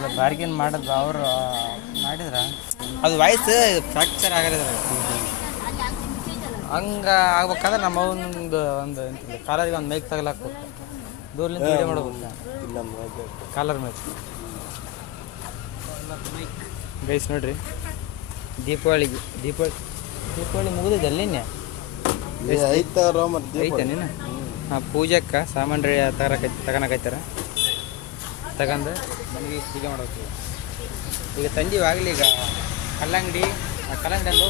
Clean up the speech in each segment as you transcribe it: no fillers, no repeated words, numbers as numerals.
ಅಲ್ಲ ಬಾರ್ಗೇನ್ ಮಾಡೋದು ಅವರು ಮಾಡಿದ್ರ ಅದು ವಾಯ್ಸ್ ಫ್ರಾಕ್ಚರ್ ಆಗಲಿದ್ರ ಹಂಗೆ ಆಗ್ಬೇಕಾದ್ರೆ ನಮ್ಮ ಒಂದು ಕಾಲರಿಗೆ ಒಂದು ಮೈಕ್ ತಗಲಾಕ್ಬೇಕು ದೂರಲಿಂದ ವಿಡಿಯೋ ಮಾಡ್ಬೇಕು ಕಾಲರ್ ಮೈಕ್ ಗೈಸ್ ನೋಡ್ರಿ ದೀಪಾವಳಿ ಮುಗಿದಿದೆ ಅಲ್ಲಿನೇ ಐತೆ ನೀನು ಹಾಂ ಪೂಜೆಕ್ಕೆ ಸಾಮಾನು ರೆಡಿ ತಗೊಳಕೈತಾರ ತಗೊಂಡು ಮನೆಗೆ ಪೂಜೆ ಮಾಡೋದು ಈಗ ತಂದೀವಿ ಆಗಲಿ ಈಗ ಕಲ್ಲಂಗಡಿ ಕಲ್ಲಂಗಡಿಯಲ್ಲೂ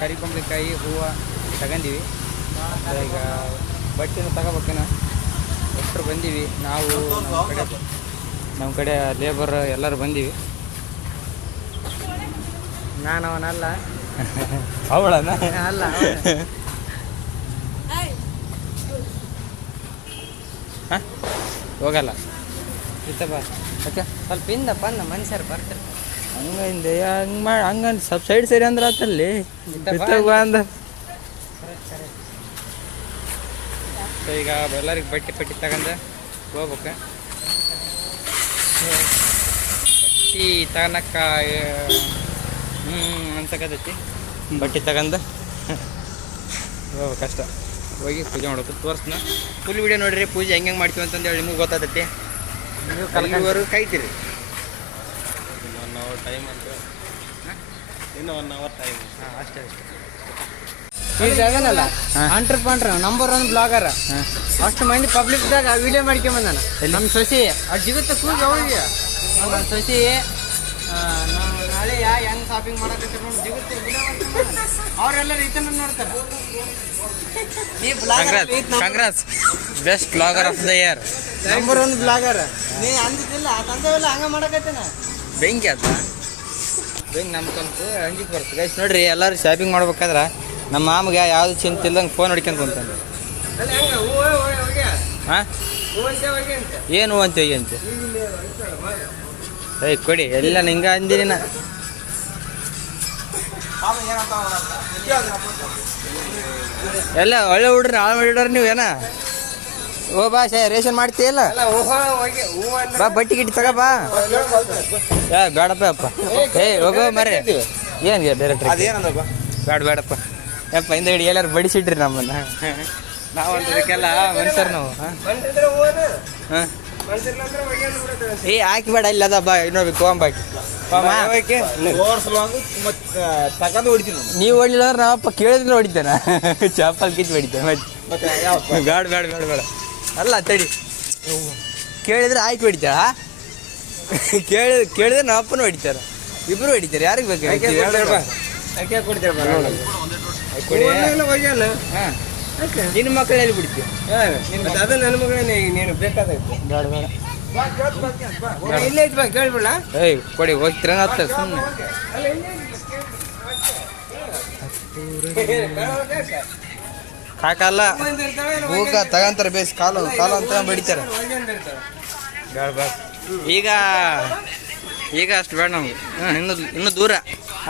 ಕರಿಕೊಂಬಳಿಕಾಯಿ ಹೂವು ತಗೊಂಡಿವಿ ಈಗ ಬಟ್ಟೆನೂ ತಗೋಬೇಕೇನ ಎಷ್ಟರು ಬಂದೀವಿ ನಾವು ನಮ್ಮ ಕಡೆ ಲೇಬರ್ ಎಲ್ಲರೂ ಬಂದೀವಿ ನಾನು ಅವನಲ್ಲ ಅವಳನ ಅಲ್ಲ ಹಾಂ ಹೋಗಲ್ಲ ಇತ್ತಪ್ಪ ಓಕೆ ಸ್ವಲ್ಪ ಹಿಂದಪ್ಪ ನಮ್ಮ ಮನುಷ್ಯರು ಬರ್ತಾರೆ ಹಂಗೆ ಹಂಗಂದು ಸ್ವಲ್ಪ ಸೈಡ್ ಸರಿ ಅಂದ್ರೆ ಆತಲ್ಲಿ ಅಂದ ಈಗ ಎಲ್ಲರಿಗೆ ಬಟ್ಟೆ ತಗೊಂಡು ಹೋಗ್ಬೇಕು ಬಟ್ಟೆ ತಗೊಳಕ್ಕ ಅನ್ಸಕತ್ತೈತಿ ಬಟ್ಟೆ ತಗೊಂಡು ಹೋಗ್ಬೇಕಷ್ಟ ಹೋಗಿ ಪೂಜೆ ಮಾಡ್ಬೇಕು ತೋರಿಸ್ನ ಫುಲ್ ವಿಡಿಯೋ ನೋಡಿರಿ ಪೂಜೆ ಹೆಂಗೆ ಮಾಡ್ತೀವಿ ಅಂತಂದೇಳಿ ನಿಮಗೆ ಗೊತ್ತಾಗ್ತೈತಿ ನೀವು ಕಲ್ವರೆಗೂ ಕಾಯ್ತೀರಿ ಒನ್ ಅವರ್ ಟೈಮ್ ಅಂತ ಇನ್ನು 1 ಅವರ್ ಟೈಮ್ ಹಾಂ ಅಷ್ಟೇ ಈಗ ಅದನ್ನಲ್ಲ ಆಂಟ್ರಪ್ರನರ್ ನಂಬರ್ 1 ಬ್ಲಾಗರ್ ಅಷ್ಟು ಮಂದಿ ಪಬ್ಲಿಕ್ದಾಗ ವಿಡಿಯೋ ಮಾಡ್ಕೊಂಬಂದಾನ ನಮ್ಮ ಸೊಸಿ ಅದು ಸಿಗುತ್ತೆ ಕೂಗಿ ಅವಳಿಗೆ ನಮ್ಮ ಸೊಸಿ ನಾವು ನಾಳೆ ಹೆಂಗೆ ಶಾಪಿಂಗ್ ಮಾಡಕ್ಕೆ ನೋಡಿ ಸಿಗುತ್ತೆ ಅವರೆಲ್ಲರೂ ಇದನ್ನ ನೋಡ್ತಾರೆ Congress best blogger of the year number 1 blogger ನೀ ಅಂದಿದ್ದಿಲ್ಲ ತಂದೆವೆಲ್ಲ ಹಂಗೆ ಮಾಡಕತ್ತೇನ ಬೆಂಕಿ ಆತ ಬೆಂಕಿ ನಮ್ಮ ಸ್ವಲ್ಪ ಅಂಜಿಕೆ ಬರ್ತದೆ ಗೈಸ್ ನೋಡ್ರಿ ಎಲ್ಲರೂ ಶಾಪಿಂಗ್ ಮಾಡ್ಬೇಕಾದ್ರೆ ನಮ್ಮ ಮಾಮಗೆ ಯಾವುದು ಚಿಂತೆ ಇಲ್ದಂಗೆ ಫೋನ್ ಹೊಡ್ಕೊಂತ ಕುಂತಾನೆ ಹಾಂ ಏನು ಅಂತೀವಿ ಅಂತೆ ಏಯ್ ಕೊಡಿ ಎಲ್ಲ ನಿಂಗೆ ಅಂದಿನಿ ನಾ ಎಲ್ಲ ಒಳ್ಳೆ ಹುಡ್ರಿ ಹಾಳು ಮಾಡಿಡ್ರಿ ನೀವು ಏನ ಓ ಬಾ ರೇಷನ್ ಮಾಡ್ತೀಯಲ್ಲ ಬಾ ಬಟ್ಟಿ ಗಿಟ್ಟಿ ತಗೋ ಬಾ ಬೇಡಪ್ಪ ಅಪ್ಪ ಹೋಗೋ ಮರ್ರಿ ಏನು ಡೈರೆಕ್ಟ್ರಿ ಬೇಡಪ್ಪ ಯಪ್ಪ ಹಿಂದೆ ಹಿಡಿ ಎಲ್ಲಾರು ಬಡಿಸಿಟ್ರಿ ನಮ್ಮನ್ನ ನಾವು ಅದಕ್ಕೆಲ್ಲ ಮನುಷ್ಯರು ನಾವು ಹಾಂ ಹಾಕಿ ಬೇಡ ಇಲ್ಲ ಅದ ಬಾ ಇನ್ನೊಬ್ಬ ಕೋಂಬಾಕಿ ತಗೊಂಡು ಹೊಡಿತೀನಿ ನೀವು ಹೊಡಿಲ್ಲ ನಾವಪ್ಪ ಕೇಳಿದ್ರೆ ಹೊಡಿತೇನೆ ಚಾಪಲ್ ಕಿತ್ತು ಹೊಡಿತೇನೆ ಮತ್ತೆ ಬೇಡ ಅಲ್ಲ ತಡಿ ಕೇಳಿದ್ರೆ ಆಯ್ಕೆ ಹೊಡಿತಾರ ಕೇಳಿದ್ರೆ ನಾವಪ್ಪನ ಹೊಡಿತಾರ ಇಬ್ರು ಹೊಡಿತಾರೆ ಯಾರಿಗೆ ಬೇಕು ಹಾಂ ನಿನ್ನ ಮಕ್ಕಳು ಎಲ್ಲಿ ಬಿಡ್ತೀವಿ ಅದು ನನ್ನ ಮಗಳೇ ನೀನು ಬೇಕಾದೈತೆ ಬೇಡ ಇಲ್ಲೇ ಐತಿ ಬಾ ಕೇಳ್ಬಿಡ ಏಯ್ ಕೊಡಿ ಹೋಗ್ತೀರ ಆಗ್ತದೆ ಸುಮ್ಮನೆ ಕಾಕಲ್ಲ ಹೂಕ ತಗಂತಾರೆ ಬೇಸ್ ಕಾಲು ಅಂತ ಬಡಿತಾರೆ ಬೇಡ ಈಗ ಅಷ್ಟು ಬೇಡ ನಮ್ಗೆ ಇನ್ನೂ ದೂರ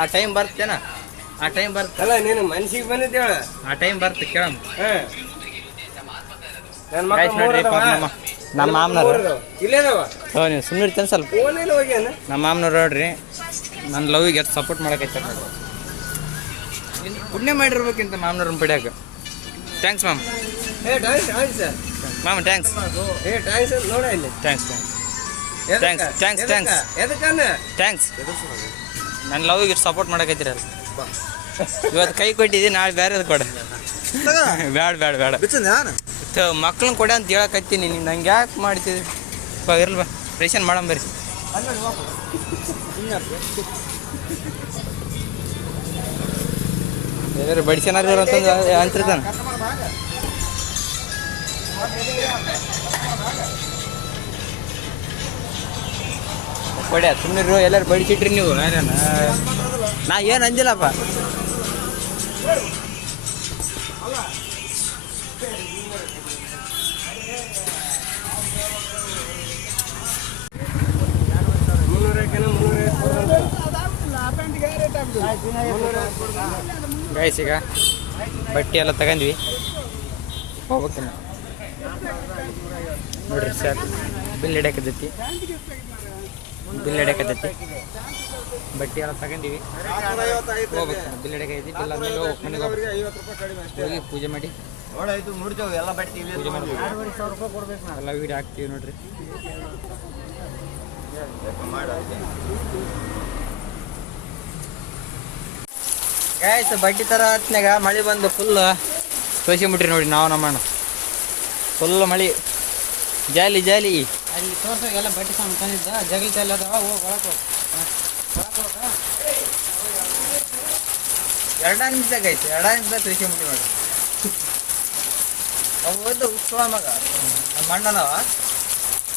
ಆ ಟೈಮ್ ಬರ್ತೇನ ಆ ಟೈಮ್ ಅಲ್ಲ ನೀನು ಮನ್ಸಿಗೆ ಬಂದಿದ್ದೇಳ ಆ ಟೈಮ್ ಬರುತ್ತೆ ಕೇಳಮ್ಮ ನಮ್ಮ ಮಾಮನವ್ರು ನೀವು ಸುಮ್ಮನೆ ಇರ್ತೇನೆ ಸ್ವಲ್ಪ ನಮ್ಮ ಮಾಮನವ್ರು ನೋಡ್ರಿ ನನ್ನ ಲವ್ಗೆ ಎಷ್ಟು ಸಪೋರ್ಟ್ ಮಾಡಕೈತಾರೆ ಪುಣ್ಯ ಮಾಡಿರ್ಬೇಕಿಂತ ಮಾಮನವ್ರನ್ನ ಪಡ್ಯಾಕ ಥ್ಯಾಂಕ್ಸ್ ಮ್ಯಾಮ್ ಮ್ಯಾಮ್ ಥ್ಯಾಂಕ್ಸ್ ನನ್ನ ಲವ್ಗೆ ಎಷ್ಟು ಸಪೋರ್ಟ್ ಮಾಡಕೈತಿರಲ್ಲ ಇವತ್ತು ಕೈ ಕೊಟ್ಟಿದ್ದಿ ನಾಳೆ ಬೇರೆ ಕೊಡ ಬೇಡ ಮಕ್ಳನ್ನ ಕೊಡ ಅಂತ ಹೇಳಕತ್ತೀನಿ ನಂಗೆ ಯಾಕೆ ಮಾಡ್ತಿದ್ವಿ ಇರಲ್ ಬಾ ರೇಷನ್ ಮಾಡಂಬರಿ ಎಲ್ಲರೂ ಬಡಿಸೇನಾರು ಅಂತಂದು ಅಂತಿರ್ತಾನ ಕೊಡ ಸುಮ್ಮನೆ ಎಲ್ಲರೂ ಬಡಿಸಿಟ್ರಿ ನೀವು ನಾ ಏನು ಅಂದಿಲ್ಲಪ್ಪ ಗೈಸ್ ಈಗ ಬಟ್ಟೆ ಎಲ್ಲ ತಗೊಂಡ್ವಿ ಹೋಗ್ಬೇಕಿನ್ನ ನೋಡ್ರಿ ಸರ್ ಬಿಲ್ ಹಿಡಿಯಕತ್ತೈತಿ ಬಟ್ಟೆ ಎಲ್ಲ ತಗೊಂಡಿವಿ ಹೋಗ್ಬೇಕು ಬಿಲ್ ಹಿಡಿಯಕೈತಿ ಬಿಲ್ ಆದ್ಮೇಲೆ ಹೋಗ್ಬೇಕು ಮನೆಗೆ ಹೋಗಿ ಪೂಜೆ ಮಾಡಿ ಎಲ್ಲ ಬಟ್ಟೆ ಪೂಜೆ ಮಾಡ್ಬೇಕು ಎಲ್ಲ ವೀಡಿಯೋ ಹಾಕ್ತೀವಿ ನೋಡ್ರಿ ಗಾಯ್ಸ್ ಬಡ್ಡಿ ತರ ಹೊತ್ನಾಗ ಮಳೆ ಬಂದು ಫುಲ್ ತೋರಿಸಿಬಿಟ್ರಿ ನೋಡಿ ನಾವು ನಮ್ಮಣ್ಣ ಫುಲ್ ಮಳೆ ಜಾಲಿ ಅಲ್ಲಿ ತೋರ್ಸ ಎಲ್ಲ ಬಟ್ಟೆ ಸಾಮಾನು ತಂದಿದ್ದ ಜಗಲಿ ಚಾಲಿ ಅದಾವ ಹೋಗಿ ಒಳಗೆ ಎರಡ ನಿಮಿಷದಾಗ ಐತಿ ತೋರಿಸಿಬಿಟ್ರಿ ನೋಡಿ ಅವು ಹೋದ ಉತ್ಸವ ಮಗ ನಮ್ಮ ಅಣ್ಣನವ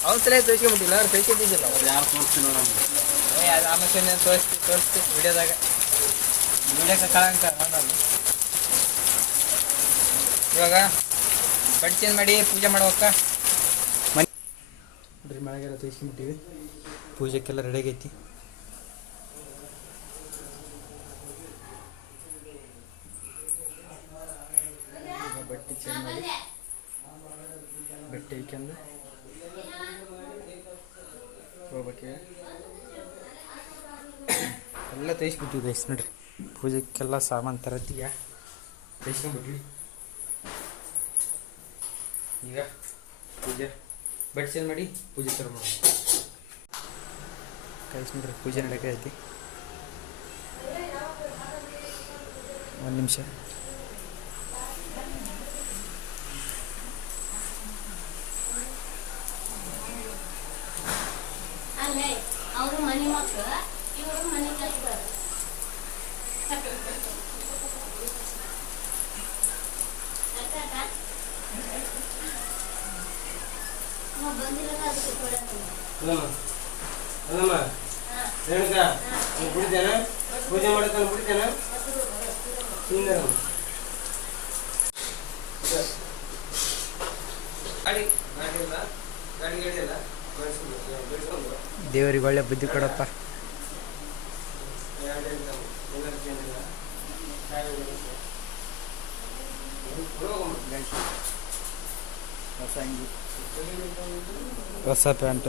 ಅವ್ನ ಸಲ ತೋರಿಸಿಬಿಟ್ಟಿಲ್ಲ ಅವ್ರು ತೋರಿಸಿದ್ದಿಲ್ಲ ಯಾರು ತೋರಿಸ್ತೀನಿ ಅದು ಆಮೇಲೆ ತೋರಿಸ್ತಿ ವಿಡಿಯೋದಾಗ ವಿಡಿಯೋಕ್ಕೆ ಕಳಂಕ ಅಣ್ಣನ ಇವಾಗ ಬಟ್ಟೆ ಚೇಂಜ್ ಮಾಡಿ ಪೂಜೆ ಮಾಡ್ಬೇಕ ಮನೆ ನೋಡ್ರಿ ಮಳೆಗೆಲ್ಲ ತೋರಿಸ್ಬಿಟ್ಟಿವಿ ಪೂಜೆಕ್ಕೆಲ್ಲ ರೆಡಿ ಆಗೈತಿ ಬಟ್ಟೆ ಚೇಂಜ್ ಮಾಡಿ ಬಟ್ಟೆ ಇಕ್ಕೊಂಡು ಹೋಗ್ಬೇಕು ಎಲ್ಲ ತೋರಿಸ್ಬಿಟ್ಟಿವಿ ಗೈಸ್ ನೋಡ್ರಿ ಪೂಜೆಕ್ಕೆಲ್ಲ ಸಾಮಾನು ತರತ್ತೀಯ ತೋರಿಸ್ಕೊಂಡ್ಬಿಟ್ವಿ ಈಗ ಪೂಜೆ ಬಟ್ಟೆ ಚೇಂಜ್ ಮಾಡಿ ಪೂಜೆ ಶುರು ಮಾಡೋಣ ಗೈಸ್ ನೋಡ್ರಿ ಪೂಜೆ ನಡೆಯಕ್ಕೆ ಐತಿ ಒಂದು ನಿಮಿಷ ಅವರು ಮನೆ ಮಕ್ಕಳು ಇವರು ಮನೆ ಕೆಲಸ ಬಂದಿರೋದು ಅದಕ್ಕೆ ಕೊಡೋದು ಬಿಡ್ತೇನೆ ಪೂಜೆ ಮಾಡಕ್ಕೆ ಬಿಡ್ತೇನೆ ದೇವರಿಗೆ ಒಳ್ಳೆ ಬುದ್ಧಿ ಕೊಡಪ್ಪ ಹೊಸ ಅಂಗಿ ಹೊಸ ಪ್ಯಾಂಟ್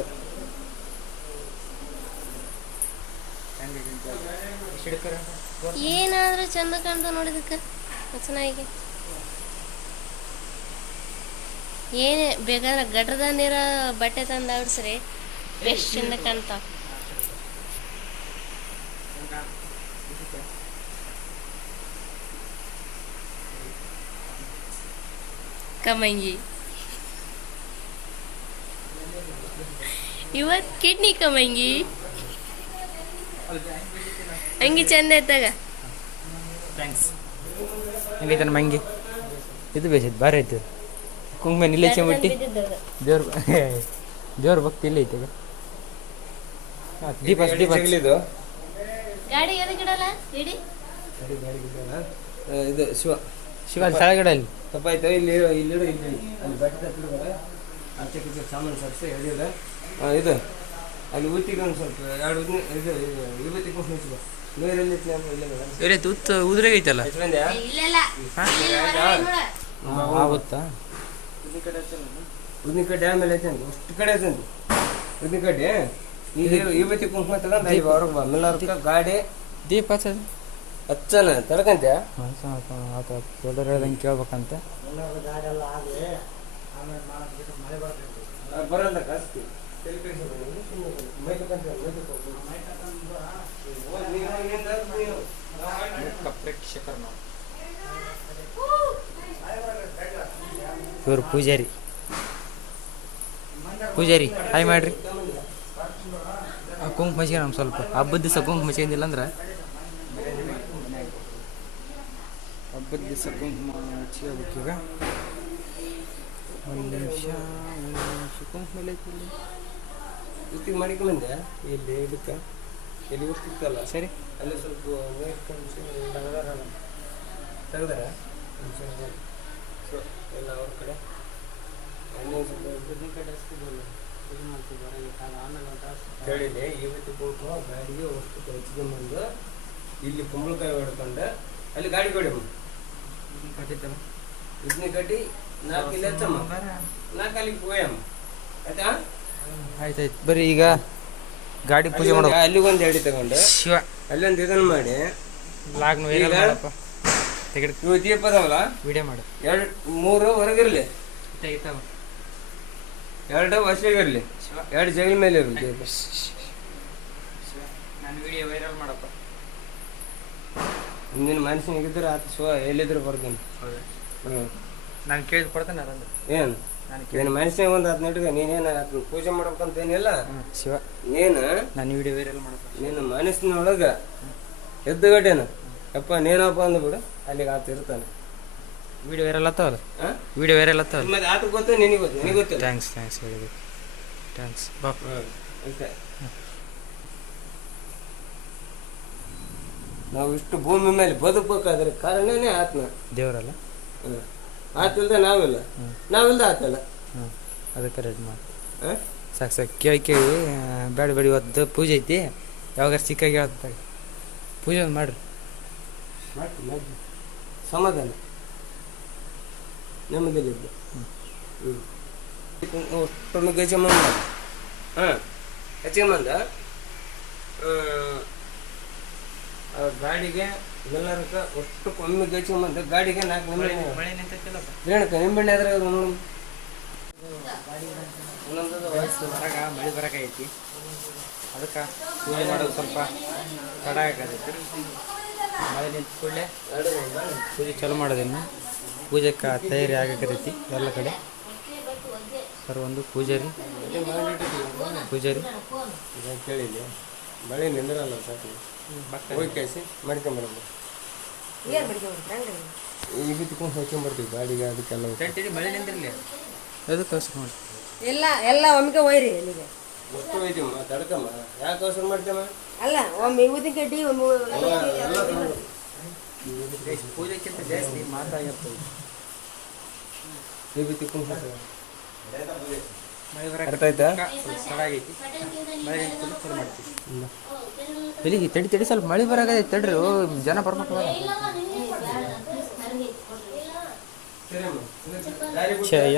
ಏನಾದ್ರೂ ಚಂದ ಕಾಣ್ತಾವ ನೋಡಿದಕ್ಕೆ ಚೆನ್ನಾಗಿ ಏನೇ ಬೇಕಾದ್ರೆ ಗಟ್ರದ ನೀರ ಬಟ್ಟೆ ತಂದು ಆಡ್ಸ್ರಿ ಎಷ್ಟು ಚಂದ ಕಾಣ್ತಾವ ಕಮಂಗಿ ಇವತ್ತು ಕಿಡ್ನಿ ಕಮಂಗಿ ಅಂಗಿ ಚಂದ ಐತಾಗ ಥ್ಯಾಂಕ್ಸ್ ಹೆಂಗೈತೆ ನಮ್ಮ ಅಂಗಿ ಇದು ಬೇಸೈತೆ ಭಾರಿ ಐತೆ ಕುಂಕುಮ ಇಲ್ಲೇ ಚೆಂಬಿಟ್ಟು ದೇವ್ರ ಭಕ್ತಿ ಇಲ್ಲೇ ಐತೆ ದೀಪ ಗಾಡಿ ಎದಗಿಡಲ್ಲ ಇಡಿ ಇದು ಶಿವ ತಳಗಡೆ ಅಲ್ಲಿ ತಪ್ಪಾಯ್ತು ಇಲ್ಲಿ ಇಲ್ಲಿ ಬಟ್ಟೆ ಆಚೆ ಕಿಚ್ಚೆ ಸಾಮಾನು ಸರ್ಸಿ ಹೇಳಿದ ಇದು ಅಲ್ಲಿ ಊತಿಗೆ ಒಂದು ಸ್ವಲ್ಪ ಎರಡು ಇದು ಇವತ್ತಿ ಕುಂಕುಮ ನೀರಲ್ಲಿ ಇವರೈತೆ ಉದ್ರಾಗೈತಲ್ಲ ಇಲ್ಲೆಲ್ಲ ಆಗುತ್ತಾ ಉದ್ನಿಕಡ್ಡೆ ಆಮೇಲೆ ಐತೆ ಅಷ್ಟು ಕಡೆ ಐತೆ ಉದ್ನಿಕಡ್ಡೆ ಈಗ ಇವತ್ತಿ ಕುಂಕುಮ ತಗೊಂಡು ಅಲ್ಲಿ ಹೊರಗೆ ಬಾ ಮೆಲ್ಲರ್ಕ ಗಾಡಿ ದೀಪ ಹಚ್ಚೋದು ಹಚ್ಚನ ತಡ್ಕಂತ್ಯ ದೊಡ್ಡವ್ರು ಹೇಳ್ದಂಗೆ ಕೇಳ್ಬೇಕಂತ ಬರಲ್ಲ ಕಾಸ್ತಿ ಪ್ರೇಕ್ಷಕರು ಇವರು ಪೂಜಾರಿ ಹಾಯ್ ಮಾಡ್ರಿ ಕುಂಕುಮ ಹಚ್ಚಿಗೆ ನಮ್ಮ ಸ್ವಲ್ಪ ಹಬ್ಬದ ದಿವಸ ಕುಂಕುಮ ಹಚ್ಚಿಲ್ಲ ಅಂದ್ರೆ ಹಬ್ಬದ ದಿವಸ ಕುಂಕುಮ ಹಚ್ಕೋಬೇಕೀಗ ಒಂದು ನಿಮಿಷ ಕುಂಕುಮ ಎಲ್ಲ ಐತಿ ಜೊತೆಗೆ ಮಾಡಿಕೊಂಡೆ ಇಲ್ಲಿ ಇದಕ್ಕೆ ಇಲ್ಲಿ ಉತ್ತಿತ್ತಲ್ಲ ಸರಿ ಅಲ್ಲಿ ಸ್ವಲ್ಪ ತೆಗ್ದಾರ ಸೊ ಎಲ್ಲ ಅವ್ರ ಕಡೆ ಕೇಳಿದೆ ಇವತ್ತು ಕುಂಕುಮ ಗಾಡಿಗೆ ಅಷ್ಟು ಹಚ್ಕೊಂಡ್ಬಂದು ಇಲ್ಲಿ ಕುಂಬಳಕಾಯಿ ಹೊಡ್ಕೊಂಡು ಅಲ್ಲಿ ಗಾಡಿ ಕೊಡಿ ಇದನ್ನ ಕಟ್ಟಿ 4 ಇಲ್ಲಿ ಹಚ್ಚಮ್ಮ 4 ಅಲ್ಲಿಗೆ ಹೋಯಮ್ಮ ಆಯ್ತಾ ಆಯ್ತಾಯ್ತು ಬರ್ರಿ ಈಗ ಗಾಡಿ ಪೂಜೆ ಮಾಡೋ. ಅಲ್ಲಿಗೊಂದು ಎಡಿ ತಗೊಂಡು ಶಿವ ಅಲ್ಲೊಂದು ಇದನ್ನು ಮಾಡಿ ಲಾಗ್ ಈಗ ಮಾಡಪ್ಪ ತೆಗೆದು ಇವು ದೀಪ ಅದಾವಲ್ಲ ವಿಡಿಯೋ ಮಾಡು. 2-3 ಹೊರಗಿರ್ಲಿ, ತೆಗಿತಾವ 2 ವಶಗಿರ್ಲಿ, 2 ಜಗಲ್ ಮೇಲೆ ಇರಲಿ ದೀಪ. ನಾನು ವಿಡಿಯೋ ವೈರಲ್ ಮಾಡಪ್ಪ. ನಿನ್ನ ಮನುಷ್ಯನಿಗಿದ್ರೆ ಆತ ಎಲ್ಲಿದ್ರು ಬರ್ತಾನೆ. ಹೌದಾ? ಹ್ಞೂ ನಾನು ಕೇಳಿದ್ ಕೊಡ್ತೇನೆ ಅದಂದ್ರೆ. ಏನು ನಿನ್ನ ಮನುಷ್ಯನಿಗೆ ಒಂದು 10 ಇಟ್ಕ ನೀನೇನು ಅದನ್ನ ಪೂಜೆ ಮಾಡ್ಬೇಕಂತ ಏನಿಲ್ಲ. ಶಿವ ನೀನು ನಾನು ವಿಡಿಯೋ ವೈರಲ್ ಮಾಡಪ್ಪ. ನಿನ್ನ ಮನಸ್ಸಿನೊಳಗೆ ಎದ್ದುಗಟ್ಟೇನ ಯಪ್ಪ ನೀನಪ್ಪ ಅಂದ್ಬಿಡು, ಅಲ್ಲಿಗೆ ಆತ ಇರ್ತಾನೆ. ವಿಡಿಯೋ ವೈರಲ್ ಆಗ್ತಾವಲ್ಲ? ಹಾಂ ವಿಡಿಯೋ ವೈರಲ್ ಆಗ್ತಾವಲ್ಲ? ಮತ್ತೆ ಆತ ಗೊತ್ತು, ನಿನಗೆ ಗೊತ್ತು, ನಿನಗೆ ಗೊತ್ತಿಲ್ಲ. ಥ್ಯಾಂಕ್ಸ್ ಹೇಳಿದೆ. ಥ್ಯಾಂಕ್ಸ್ ಬಾ. ಅಷ್ಟೇ. ನಾವು ಇಷ್ಟು ಭೂಮಿ ಮೇಲೆ ಬದುಕಬೇಕಾದ್ರೆ ಕಾರಣನೇ ಆತ್ನ. ದೇವರಲ್ಲ? ಆತಿಲ್ದೆ ನಾವಿಲ್ಲ, ನಾವಿಲ್ದ ಆತಲ್ಲ. ಹ್ಞೂ ಅದಕ್ಕೆ ರೆಡಿ ಮಾಡಿ. ಹಾಂ ಸಾಕು ಕೇಳಿ ಬೇಡ ಇವತ್ತು ಪೂಜೆ ಐತಿ, ಯಾವಾಗ ಸಿಕ್ಕಾಗಿ ಹೇಳ್ತಾರೆ ಪೂಜೆ ಒಂದು ಮಾಡ್ರಿ. ಮಾಡಿ ಸಮಾಧಾನ ನೆಮ್ಮದಿಲಿದ್ದು. ಒಮ್ಮೆ ಗಜಮಂದ ಹಾಂ ಗಜಮಂದ ಗಾಡಿಗೆ ಎಲ್ಲರಕ್ಕ ಒಟ್ಟು ಒಮ್ಮೆ ಗಜಮಂದ ಗಾಡಿಗೆ 4 ನಿಂಬೆಣ್ಣೆ. ಮಳೆ ನಿಂತೈತಿಲ್ಲಪ್ಪ? ರೇಣಕ ನಿಂಬೆಣ್ಣೆ ಆದ್ರೆ ನೋಡಿ ಹೊರಗ ಮಳೆ ಬರಕೈತಿ, ಅದಕ್ಕೆ ಪೂಜೆ ಮಾಡೋದು ಸ್ವಲ್ಪ ತಡ ಆಗತೈತಿ. ಮಳೆ ನಿಂತ ಕೂಡಲೇ ಪೂಜೆ ಚಾಲು ಮಾಡೋದಿನ್ನು. ಪೂಜೆಗೆ ತಯಾರಿ ಆಗಕತ್ತೈತಿ ಎಲ್ಲ ಕಡೆ. ಸರ್ ಒಂದು ಪೂಜಾರಿ ಕೇಳಿಲ್ಲ ಮಳೆ ನಿಂದ್ರಲ್ಲ ಸಾಕು ಹೋಗಿ ಕಳಿಸಿ ಮಾಡ್ಕೊಂಬರಲ್ಲ. ಈಗ ತಿಳ್ಕೊಂಡು ಹಾಕ್ಕೊಂಬರ್ತೀವಿ ಗಾಡಿಗೆ ಅದಕ್ಕೆಲ್ಲ. ಮಳೆ ನಿಂದಿರಲಿ ಅದಕ್ಕೆ ಅವಸರ ಮಾಡಿ ಎಲ್ಲ ಒಮ್ಮಿಗೆ ಒಯ್ರಿ ಅಲ್ಲಿಗೆ. ಎಷ್ಟು ಹೋಯ್ತೀವಿ ತಡ್ಕಮ್ಮ, ಯಾಕೆ ಅವಸರ ಮಾಡ್ತೇಮ್ಮ? ಅಲ್ಲ ಒಮ್ಮೆ ಊದಿನ ಕಡ್ಡಿ ಒಮ್ಮೆ ಪೂಜೆಕ್ಕಿಂತ ಜಾಸ್ತಿ ಮಾತಾಗಿರ್ತದೆ. ಈಗ ತಿಳ್ಕೊಂಡು ಹಾಕ್ತೇವೆ. ಮಳೆ ಬರ ಅರ್ಥ ಆಯ್ತಾ? ತಡ ಆಗೈತಿ, ಮಳೆ ನಿಂತು ಶುರು ಮಾಡ್ತೀವಿ. ಎಲ್ಲಿಗೆ ತಡಿ ಸ್ವಲ್ಪ ಮಳೆ ಬರಾಗೈತಿ ತಡ್ರಿ, ಜನ ಬರ್ಬೇಕು.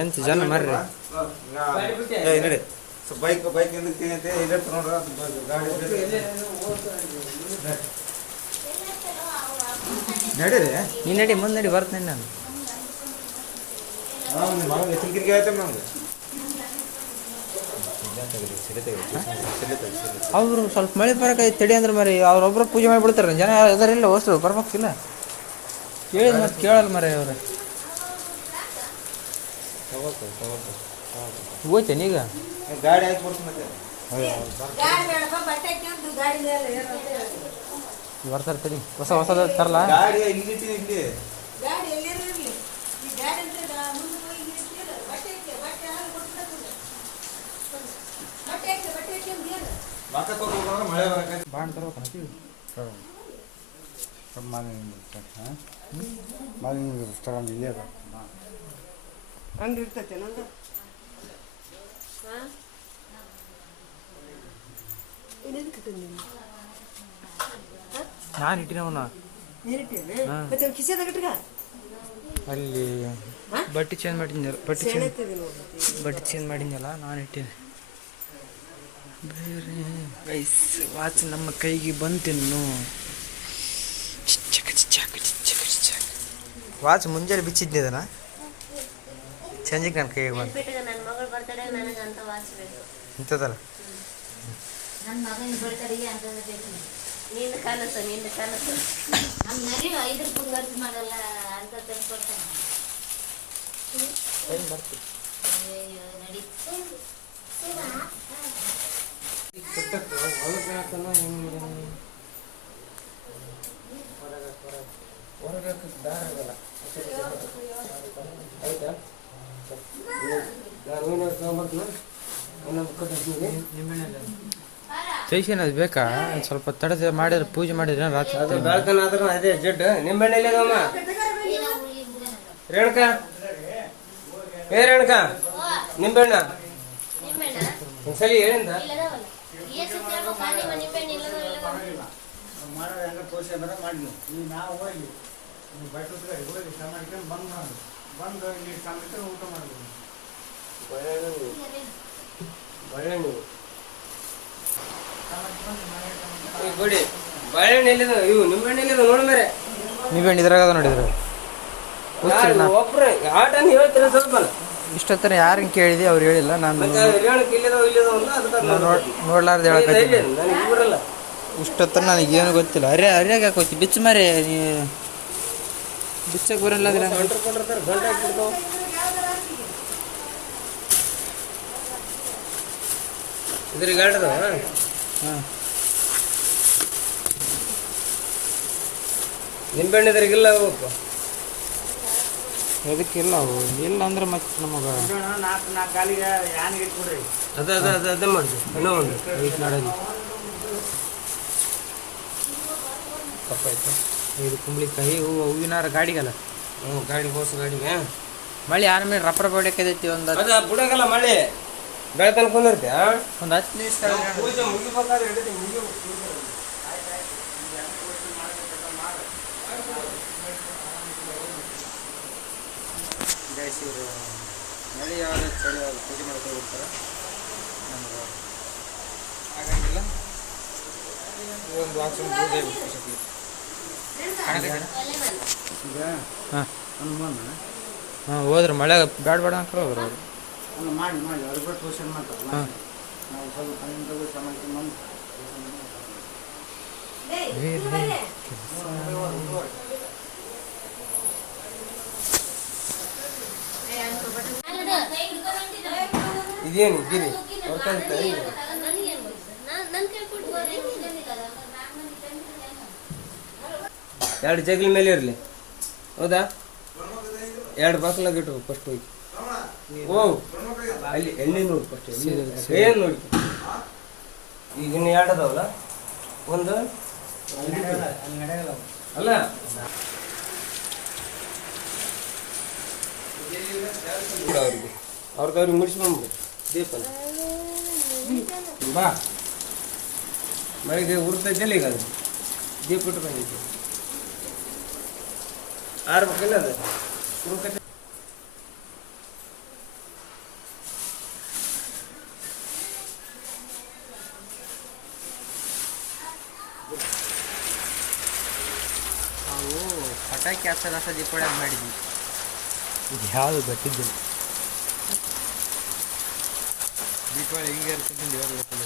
ಎಂತ ಜನ ಮರ್ರಿ ನಡಿ ಬೈಕ್ ಇದಕ್ಕೆ ನೋಡ್ರ ಗಾಡಿ ನಡೀರಿ. ನೀ ನಡಿ ಮುಂದೆ ನಡಿ ಬರ್ತೇನೆ ನಾನು. ಕಿರಿಕಿರಿ ಆಯ್ತು ನಮ್ಗೆ. ಅವರು ಸ್ವಲ್ಪ ಮಳೆ ಬರಕೈತಿ ತಡಿ ಅಂದ್ರೆ ಮರಿ ಅವ್ರೊಬ್ರು ಪೂಜೆ ಮಾಡಿಬಿಡ್ತಾರೆ. ಜನ ಅದರಿಲ್ಲ ಹೊಸರು ಬರ್ಬೇಕಿಲ್ಲ. ಕೇಳಿದ ಮತ್ತೆ ಕೇಳಲ್ಲ ಮರಿ ಅವ್ರು. ಹೋಯ್ತೇನೆ ಈಗ ಗಾಡಿ ಹಾಕಿ ಬರ್ತೀನಿ ಮತ್ತೆ ಬರ್ತಾರೆ ತಡಿ. ಹೊಸದ ತರಲ್ಲ ಗಾಡಿ ಇಲ್ಲಿ ಇಲ್ಲಿ ಮಳೆ ಬರಕ ಬಾಣ್ ತರ್ಬೇಕು. ರೆಸ್ಟೋರೆಂಟ್ ಇಲ್ಲೇ ಅದ. ಹಂಗೆ ಇರ್ತೈತೆ ನಂದು. ನಾನು ಇಟ್ಟಿನವನ ಮತ್ತೆ ಕಿಸೆದಾಗ ಇಟ್ಕ ಅಲ್ಲಿ ಬಟ್ಟೆ ಚೇಂಜ್ ಮಾಡಿದ್ನಲ್ಲ, ಬಟ್ಟೆ ಚೇಂಜ್ ಮಾಡಿದ್ನಲ್ಲ ನಾನು ಇಟ್ಟೀನಿ. ಬೇರೆ ಗೈಸ್ ವಾಚ್ ನಮ್ಮ ಕೈಗೆ ಬಂತಿನ್ನು. ವಾಚ್ ಮುಂಜಾನೆ ಬಿಚ್ಚಿದ್ನಿ ಅದನ್ನ ಸಂಜೆಗೆ ನನ್ನ ಕೈಗೆ ಬಂತು. ನನ್ನ ಮಗಳ ಬರ್ತಡೇ ನನಗೆ ಅಂತ ವಾಚ್ಬೇಕು. ಇಂಥದ್ದಲ್ಲ ನನ್ನ ಮಗನ ಬರ್ತಡೆಗೆ ಅಂತಂದ್ರೆ ಬೇಕು. ನಿಂದ ಕನಸು ನಮ್ಮ ಮನೆ 5 ರೂಪಾಯಿ ಖರ್ಚು ಮಾಡಲ್ಲ ಅಂತ ತಂದ್ಕೊಡ್ತಾನೆ. ಅಯ್ಯೋ ನಡಿ. ಆಯ್ತಾ? ನಾನು ತಗೊಂಬರ್ತೀನಿ, ಇನ್ನೊಂದು ಕಟ್ಟಿ ಚೈಸೇನು ಅದು ಬೇಕಾ? ಸ್ವಲ್ಪ ತಡದ ಮಾಡಿದ್ರೆ ಪೂಜೆ ಮಾಡಿದ್ರೆ ರಾತ್ರಿ ಅದು ಬೆಳ್ತಾನ ಆದ್ರೂ ಅದೇ ಜಡ್ಡು ನಿಂಬೆಣ್ಣೆ ಇಲ್ಲದಮ್ಮ. ರೇಣುಕ ಏ ರೇಣುಕ ನಿಂಬೆಣ್ಣ ಒಂದ್ಸಲಿ ಹೇಳಿಂದ ಬಾಳೆಹಣ್ಣು ಕೊಡಿ. ಬಾಳೆಹಣ್ಣು ಎಲ್ಲಿದ? ಇವು ನಿಂಬೆಹಣ್ಣು ಎಲ್ಲಿದ ನೋಡು ಮೇರೆ. ನೀವೇನು ಇದ್ರಾಗದ ನೋಡಿದ್ರು ಒಬ್ರು ಆಟನ್ನು ಹೇಳ್ತೀರ ಸ್ವಲ್ಪ ಇಷ್ಟೊತ್ತನ ಯಾರನ್ನ ಕೇಳಿದೆ ಅವ್ರು ಹೇಳಿಲ್ಲ. ನಾನು ನೋಡ್ಲಾರ್ದು ಹೇಳಕ್ಕೆ ನನಗೆ ಬರಲ್ಲ. ಇಷ್ಟೊತ್ತನ ನನಗೇನು ಗೊತ್ತಿಲ್ಲ. ಅರ್ಯಾಗ ಹಾಕೋತಿ ಬಿಚ್ಚು ಮಾರಿ ನೀ ಬಿಚ್ಚಕ್ಕೆ ಬರಲ್ಲ ಅಂದ್ರೆ ಇದ್ರ ಗಾಡದ ಹಾಂ ನಿಂಬೆಹಣ್ಣು ಇದ್ರಾಗಿಲ್ಲ ಹೋಗಪ್ಪ. ಅದಕ್ಕಿಲ್ಲ ಅವು ಇಲ್ಲ ಅಂದ್ರೆ ಮತ್ತೆ ನಮಗೆ ಅದ ಮಾಡಿದೆ ಇನ್ನೂ ಒಂದು ಐದು ನಾಡೋದು ತಪ್ಪಾಯ್ತು. ಇದು ಕುಂಬಳಿಕಾಯಿ ಹೂವಿನಾರ ಗಾಡಿಗಲ್ಲ. ಗಾಡಿ ಹೊಸ ಗಾಡಿಗೆ ಮಳೆ ಆಮೇಲೆ ರಪ್ಪರ ಬಡಿಯಕ್ಕೈತಿ ಒಂದು ಅದ ಬುಡಗಲ್ಲ ಮಳೆ ಬೆಳತನ ಕುಂದಿರ್ತೆ. ಒಂದು 10 ನಿಮಿಷ ಪೂಜೆ ಮುಗಿಬೇಕಾದ್ರೆ ಹಿಡಿದು ಮಳೆ ಯಾವಾಗ ಚಳಿ ಯಾವಾಗ ಪೂಜೆ ಮಾಡ್ಕೊಂಡು ಹೋಗ್ತಾರೆ ನಮ್ಗೆ ಆಗಂಗಿಲ್ಲ. ಒಂದು ವಾಕ್ಸ್ ಪೂಜೆ ಹಾಂ ಹೋದ್ರೆ ಮಳೆ ಬೇಡ ಬೇಡ ಅಂತ ಹೋಗ್ರು ಅವರು ಮಾಡಿ ಅವ್ರು ಬಿಟ್ಟು ಟ್ಯೂಷನ್ ಮಾಡ್ತಾರೆ. ಹಾಂ ನಾವು ಸ್ವಲ್ಪ ಕಣ್ಣಿಂದ ಸಮಾಜ ಬಂದು ಇದೇನು ಗಿರಿ ಎರಡು ಜಗ್ಲಿ ಮೇಲೆ ಇರಲಿ. ಹೌದಾ? ಎರಡು ಬಾಕ್ಲಾಗ ಇಟ್ಟು ಫಸ್ಟ್ ಹೋಗಿ. ಓ ಅಲ್ಲಿ ಎಣ್ಣೆ ನೋಡಿ ಫಸ್ಟ್ ಏನು ನೋಡಿ. ಈಗ ಇನ್ನು ಎರಡು ಅದಾವಲ್ಲ. ಒಂದು ಅಲ್ಲ ಅವ್ರಿಗೆ ಮುಡಿಸ್ಕೊಂಡ್ಬಿಡು ದೀಪನ. ಬಾ ಮಳೆಗೆ ಉರ್ತೈತಿಲ್ಲ ಈಗ ಅದು ದೀಪ ಇಟ್ಟು ಬಂದಿದ್ದೆ ಆರ್ಬೇಕಿಲ್ಲ ಅದು ಉರ್ಕತೆ. ನಾವು ಪಟಾಕಿ ಹಚ್ಚ ದೀಪಾವಳಿ ಮಾಡಿದ್ವಿ. ಇದು ಯಾವುದು ಗೊತ್ತಿದ್ದಿಲ್ಲ. ದೀಪಾವಳಿ ಹಿಂಗೆ ಇರ್ತಿದ್ದಿಲ್ಲ ಯಾರು ಗೊತ್ತಿಲ್ಲ.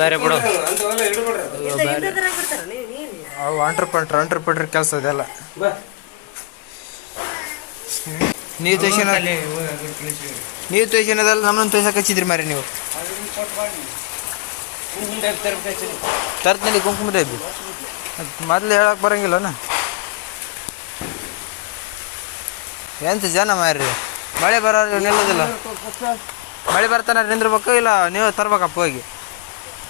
ಬೇರೆ ಬಿಡು ಅವು ಅಂಟ್ರ ಕೆಲಸ ಇದೆಲ್ಲ. ನೀವು ತೋರಿಸಿನದಲ್ಲ ನಮ್ಮನ್ನು ತೋರ್ಸಕ್ಕೆ ಹಚ್ಚಿದ್ರಿ ಮಾರಿ ನೀವು. ತರ್ತೀನಿ ಕುಂಕುಮ ಡಬ್ಬಿ ಮೊದಲು ಹೇಳಕ್ಕೆ ಬರಂಗಿಲ್ಲನ. ಎಂತ ಜನ ಮಾರ್ರಿ ಮಳೆ ಬರೋರು ನಿಲ್ಲೋದಿಲ್ಲ. ಮಳೆ ಬರ್ತಾನೆ ನಿಂದಿರ್ಬೇಕು ಇಲ್ಲ ನೀವು ತರ್ಬೇಕಪ್ಪ ಹೋಗಿ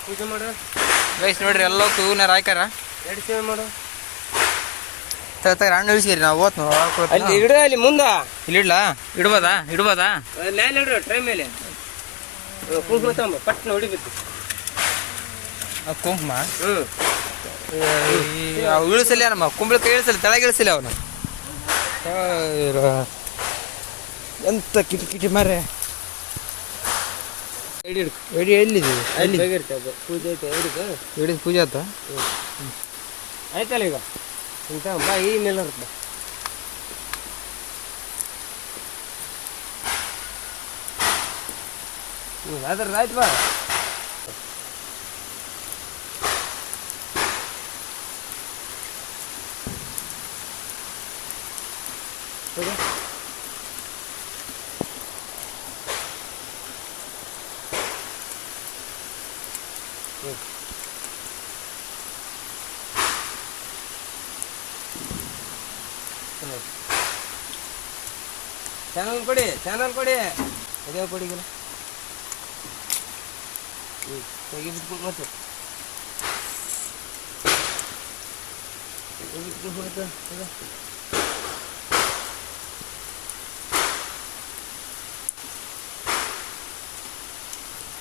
ಪೂಜೆ ಮಾಡು. ಗೈಸ್ ನೋಡ್ರಿ ಎಲ್ಲ ಹೂವಿನಾರ ಹಾಕ್ಯಾರ. ಎರಡು ಸೇವೆ ಮಾಡು. ಹಣ್ಣು ಇಳಿಸಿರಿ ನಾವು ಓದ್ನು ಅಲ್ಲಿ ಇಡ ಅಲ್ಲಿ ಮುಂದ ಇಲ್ಲಿ ಇಡ್ಲಾ ಇಡ್ಬೋದಾ ಲ್ಯಾನ್ ಇಡ್ರಿ ಟ್ರೈ ಮೇಲೆ ಕುಂಕುಮ ತಗೊಂಬ ಪಟ್ನ ಹೊಡಿಬೇಕು. ಕುಂಕುಮ ಅವು ಇಳಿಸಲಿ ನಮ್ಮ ಕುಂಬಳಕಾಯಿ ಇಳಿಸಲಿ ತೆಳಗೆ ಇಳಿಸಲಿ ಅವನು. ಎಂತ ಕಿಟಿ ಮಾರೆ ಎಡಿ ಎಲ್ಲಿದ್ದೀವಿ ಅಲ್ಲಿ ಪೂಜೆ ಐತೆ ಎಡಿ ಪೂಜೆ ಆಯ್ತಾ? ಆಯ್ತಲ್ಲ ಈಗ ಇಂತ ಬಾ ಈ ಮೇಲೆ ಇರುತ್ತೆ. ಅದ್ರ ಆಯ್ತು ಬಾ. ಚಾನಲ್ ಕೊಡಿ ಅದೇ ಕೊಡಿಗಿಲ್ಲ ತೆಗಿಬಿಟ್ಟು ಮತ್ತೆ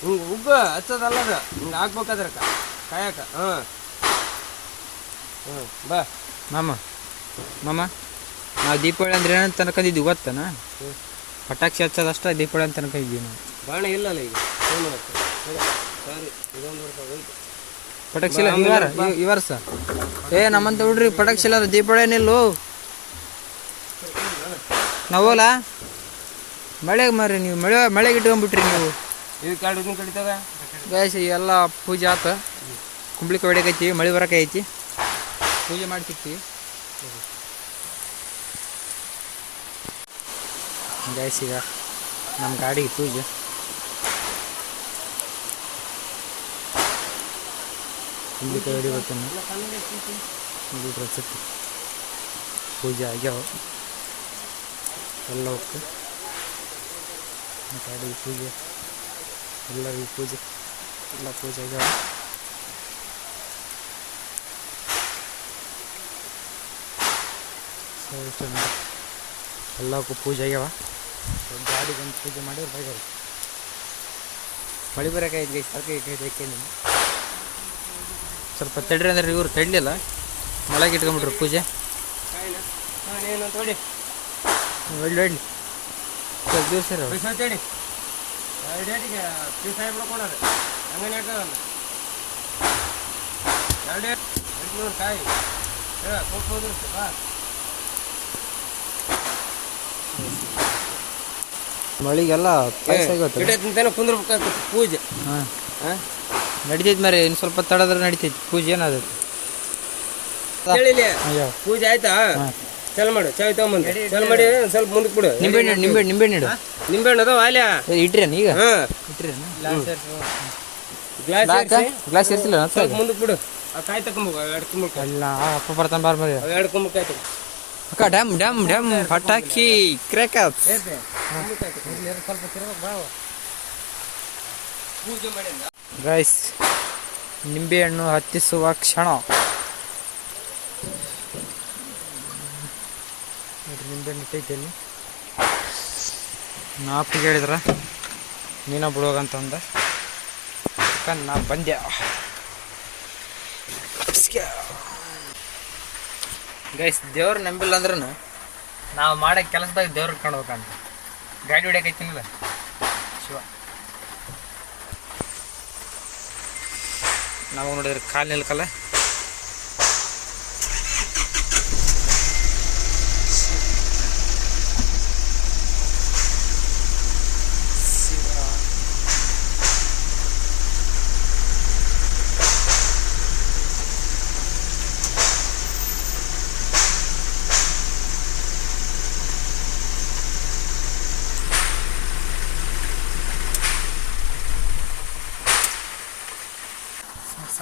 ಹಿಂಗೆ ಉಗ್ಗ ಹಚ್ಚೋದಲ್ಲದ ಹಿಂಗೆ ಹಾಕ್ಬೇಕಾದ್ರೆ ಕಾಯಕ. ಬಾ ಮಾಮ ನಾವು ದೀಪಾವಳಿ ಅಂದ್ರೆ ಏನಂತ ಅನ್ಕೊಂಡಿದ್ವಿ ಗೊತ್ತನ? ಪಟಾಕ್ಷಿ ಹಚ್ಚೋದಷ್ಟೇ ದೀಪಾವಳಿ ಅಂತ ಅನ್ಕೊಂಡಿದ್ದೀವಿ ನಾವು. ಬಾಣ ಇಲ್ಲಲ್ಲ ಈಗ ಸಾರಿ ಇದೊಂದು ವರ್ಷ ಹೋಯ್ತು. ಪಟಾಕ್ಷಿ ಇಲ್ಲ ಈ ವರ್ಷ ನಮ್ಮಂತ ಹುಡ್ರಿ ಪಟಾಕ್ಷಿ ಇಲ್ಲ ದೀಪಾವಳಿ ಏನಿಲ್ಲ ನಾವು ಹೋಗ್ಲಾ ಮಳೆಗೆ ಮಾರಿ ನೀವು ಮಳೆಗೆ ಇಟ್ಕೊಂಡ್ಬಿಟ್ರಿ ನೀವು. ಇದು ಕಾಡು ಕಡಿತದ ಗೈಸ್ ಎಲ್ಲ ಪೂಜೆ ಆತ ಕುಂಬ್ಳಿಕೆ ಹೊಡಿಯಕೈತಿ ಮಳೆ ಬರಕೈತಿ ಪೂಜೆ ಮಾಡಿ ಸಿಗ್ತೀವಿ ಗೈಸ್. ಈಗ ನಮ್ಮ ಗಾಡಿಗೆ ಪೂಜೆ ಕುಂಬ್ಳಿಕೆ ಹೊಡಿಬೇಕು ಡ್ರೆಸ್ ಪೂಜೆ ಆಗ್ಯಾವ ಎಲ್ಲ ಹೋಗ್ತು ಗಾಡಿಗೆ ಪೂಜೆ ಎಲ್ಲರಿಗೂ ಪೂಜೆ ಎಲ್ಲ ಪೂಜೆ ಆಗ್ಯಾವ. ಇಷ್ಟ ಎಲ್ಲಕ್ಕೂ ಪೂಜೆ ಆಗ್ಯಾವ. ಗಾಡಿಗೊಂದು ಪೂಜೆ ಮಾಡಿ ಬೈದಾರ ಮಳೆ ಬರೋಕೈತಿ ಗೈ ಸರ್ಕೈತೆ ಸ್ವಲ್ಪ ತಡ್ರಿ ಅಂದ್ರೆ ಇವ್ರು ತಡಲಿಲ್ಲ ಮಳೆಗೆ ಇಟ್ಕೊಂಬಿಟ್ರು ಪೂಜೆ ನೋಡಿ ಒಳ್ಳೆ ಒಳ್ಳೆ ಸ್ವಲ್ಪ ದಿವಸ ತಡಿ ಡೇಟಿಗೆ ಪೀಸ್ ಆಗಿ ಬಿಡ್ಕೊಳೋದು ಹಂಗನೇ ಹಾಕೋದಲ್ಲ 200 ಕಾಯಿ ಕೊಡ್ಬೋದಿರುತ್ತೆ ಬಾ. ಮಳಿಗೆಲ್ಲ ಪಾಯಸ ತಿಂತಾನೆ ಕುಂದ್ರಬೇಕಾಗ್ತದೆ ಪೂಜೆ. ಹಾಂ ನಡಿತೈತಿ ಮರಿ ಇನ್ನು ಸ್ವಲ್ಪ ತಡದ್ರೆ ನಡಿತೈತಿ ಪೂಜೆ ಏನಾದೈತಿ ಹೇಳಿಲ್ಲ ಪೂಜೆ ಆಯ್ತಾ ಚಲ್ ಮಾಡು ಚಾಯ್ ತಗೊಂಬಂದು ಚಲ್ ಮಾಡಿ ಸ್ವಲ್ಪ ಮುಂದಕ್ಕೆ ಬಿಡು. ನಿಂಬೆಹಣ್ಣು ಇಡು ನಿಂಬೆಹಣ್ಣು ಅದಾವ ಅಲ್ಯಾ ಇಟ್ರೇನು ಈಗ ಇಟ್ರೇನು ಗ್ಲಾಸ್ ಇರ್ತಿಲ್ಲ ಸ್ವಲ್ಪ ಮುಂದಕ್ಕೆ ಬಿಡು. ಆ ಕಾಯಿ ತಗೊಂಬೋಗ 2 ಕುಂಬಳಕಾಯಿ ಅಲ್ಲ ಅಪ್ಪ ಬರ್ತಾನೆ ಬಾರ್ ಮರಿ 2 ಕುಂಬಳಕಾಯಿ ತಗೋ ಅಕ್ಕ ಡ್ಯಾಮ್ ಪಟಾಕಿ ಕ್ರ್ಯಾಕರ್ಸ್ ಸ್ವಲ್ಪ ತಿರ್ಬೇಕು ಪೂಜೆ ಮಾಡಿ ಗೈಸ್ ನಿಂಬೆಹಣ್ಣು ಹತ್ತಿಸುವ ಕ್ಷಣ ನಿಂಬೆಹಣ್ಣು ಇಟ್ಟೈತೆ ಅಲ್ಲಿ ನಾ ಅಪ್ಪಿಗೆ ಹೇಳಿದ್ರ ನೀನ ಬಿಡೋಗಂತಂದ ನಾ ಬಂದೆ. ಗೈಸ್ ದೇವ್ರು ನಂಬಿಲ್ಲ ಅಂದ್ರೂ ನಾವು ಮಾಡೋ ಕೆಲಸದಾಗ ದೇವ್ರಿಗೆ ಕಾಣ್ಬೇಕಂತ ಗಾಡಿ ಹೊಡ್ಯಾಕೈತಿನಿಲ್ಲ ಶಿವ ನಾವು ನೋಡಿದ್ರೆ ಕಾಲು ನಿಲ್ಕಲ್ಲ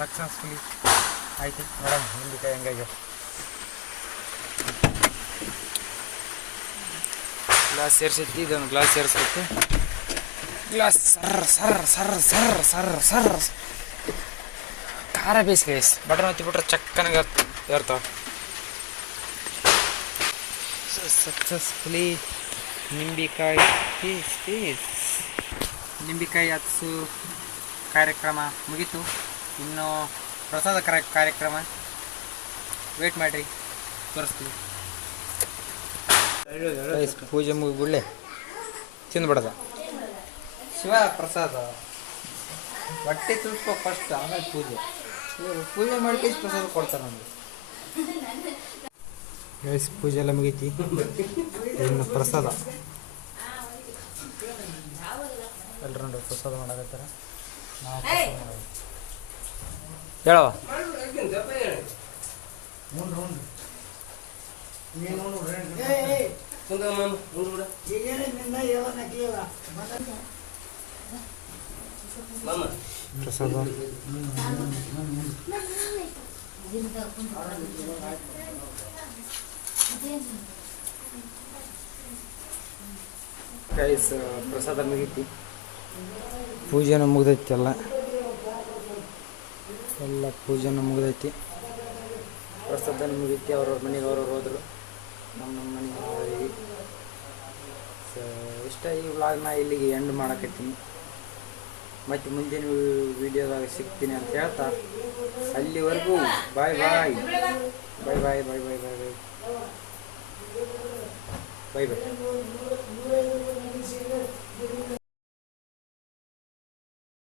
ಸಕ್ಸಸ್ಫುಲಿ ಆಯ್ತು ಮೇಡಮ್ ನಿಂಬೆಕಾಯಿ ಹೆಂಗಾಗ್ಯಾವ ಗ್ಲಾಸ್ ಸೇರಿಸೈತಿ ಇದೊಂದು ಗ್ಲಾಸ್ ಸೇರಿಸೈತಿ ಗ್ಲಾಸ್ ಸರ್ ಖಾರ ಬೇಸ್ ಗೈಸ್ ಬಟನ್ ಹೊತ್ತಿಬಿಟ್ರೆ ಚಕ್ಕನಾಗ ಇರ್ತಾವ. ಸಕ್ಸಸ್ಫುಲಿ ನಿಂಬೆಕಾಯಿ ನಿಂಬೆಕಾಯಿ ಹಚ್ಚು ಕಾರ್ಯಕ್ರಮ ಮುಗೀತು. ಇನ್ನು ಪ್ರಸಾದ ಕಾರ್ಯಕ್ರಮ ವೇಟ್ ಮಾಡಿರಿ ತೋರಿಸ್ತೀವಿ. ಪೂಜೆ ಮುಗಿಬಿಡ್ಲೆ ತಿಂದ್ಬಿಡದ ಶಿವ ಪ್ರಸಾದ ಹೊಟ್ಟೆ ತುಳ್ಕೊ ಫಸ್ಟ್ ಆಮೇಲೆ ಪೂಜೆ ಮಾಡ್ಕೇಸಿ ಪ್ರಸಾದ ಕೊಡ್ತಾರೆ ನಮಗೆ. ಗೈಸ್ ಪೂಜೆ ಎಲ್ಲ ಮುಗೀತಿ ಇನ್ನು ಪ್ರಸಾದ ಎಲ್ಲರೂ ನೋಡಿ ಪ್ರಸಾದ ಮಾಡಕತ್ತಾರ ನಾವು ಹೇಳವ ಪ್ರಸಾದ ಗೈಸ್ ಪ್ರಸಾದ ಮುಗೀತಿ ಪೂಜೆನೂ ಮುಗ್ದೈತಿ ಎಲ್ಲ ಪೂಜೆನೂ ಮುಗ್ದೈತಿ ಪ್ರಸಾದನೂ ಮುಗೀತಿ. ಅವ್ರವ್ರ ಮನೆಗೆ ಅವ್ರವ್ರು ಹೋದ್ರು ನಮ್ಮ ಮನೆಗೆ ಹೋದ್ವಿ. ಸೊ ಇಷ್ಟ ಈ ವ್ಲಾಗ್ನ ಇಲ್ಲಿಗೆ ಎಂಡ್ ಮಾಡಕತ್ತೀನಿ. ಮತ್ತು ಮುಂದಿನ ವೀಡಿಯೋದಾಗ ಸಿಗ್ತೀನಿ ಅಂತ ಹೇಳ್ತಾ ಅಲ್ಲಿವರೆಗೂ ಬಾಯ್ ಬಾಯ್ ಬಾಯ್ ಬಾಯ್ ಬಾಯ್ ಬಾಯ್ ಬಾಯ್ ಬಾಯ್ ಬಾಯ್ ಬಾಯ್.